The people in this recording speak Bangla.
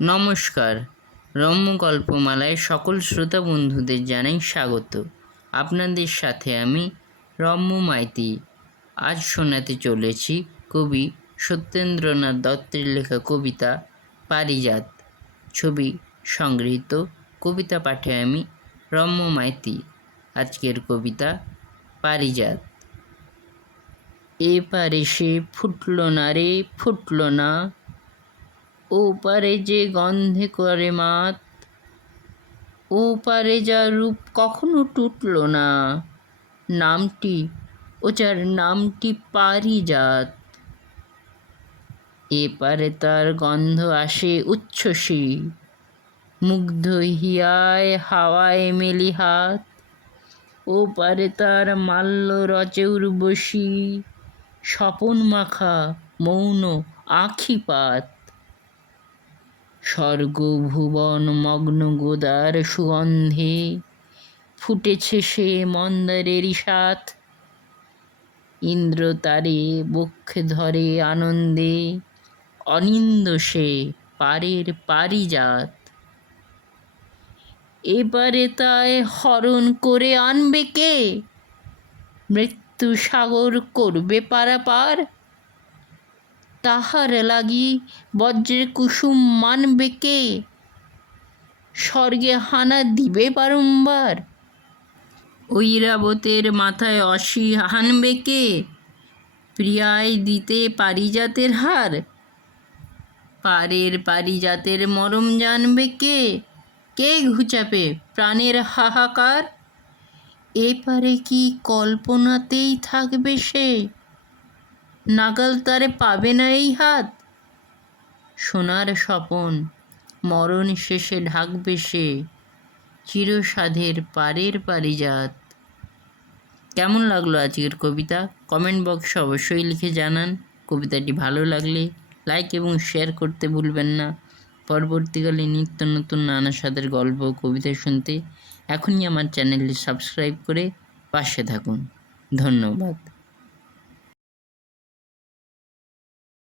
নমস্কার। রম্য গল্পমালায় সকল শ্রোতা বন্ধুদের জানাই স্বাগত। আপনাদের সাথে আমি রম্য মাইতি। আজ শোনাতে চলেছি কবি সত্যেন্দ্রনাথ দত্তের লেখা কবিতা পারিজাত। ছবি সংগৃহীত। কবিতা পাঠে আমি রম্য মাইতি। আজকের কবিতা পারিজাত। এপারে সে ফুটল না রে, ফুটল না, ও পারে যে গন্ধে করে মাত, ও পারে যা রূপ কখনো টুটল না, নামটি ও যার নামটি পারিজাত। এপারে তার গন্ধ আসে উচ্ছ্বসী, মুগ্ধ হিয়ায় হাওয়ায় মেলি হাত, ও পারে তার মাল্য রচে উর্বশী, স্বপন মাখা মৌন আখিপাত। স্বর্গ ভুবন মগ্ন গোদার সুগন্ধে, ফুটেছে সে মন্দারেরই সাথ, ইন্দ্র তারে বক্ষে ধরে আনন্দে, অনিন্দ সে পারের পারিজাত। এবারে তাই হরণ করে আনবে কে, মৃত্যু সাগর করবে পারাপার, তাহার লাগি বজ্রের কুসুম মানবে কে, স্বর্গে হানা দিবে বারংবার, ঐরাবতের মাথায় অসি হানবে কে, প্রিয়ায় দিতে পারিজাতের হার, পারের পারিজাতের মরম জানবে কে, কে ঘুচাবে প্রাণের হাহাকার। এপারে কি কল্পনাতেই থাকবে সে, নাগাল তারে পাবে না এই হাত, সোনার স্বপন মরণ শেষে ঢাকবে সে, চিরসাধের পারের পারিজাত। কেমন লাগলো আজকের কবিতা? কমেন্ট বক্সে অবশ্যই লিখে জানান। কবিতাটি ভালো লাগলে লাইক এবং শেয়ার করতে ভুলবেন না। পরবর্তীকালে নিত্য নতুন নানা স্বাদের গল্প কবিতা শুনতে এখনই আমার চ্যানেলটি সাবস্ক্রাইব করে পাশে থাকুন। ধন্যবাদ।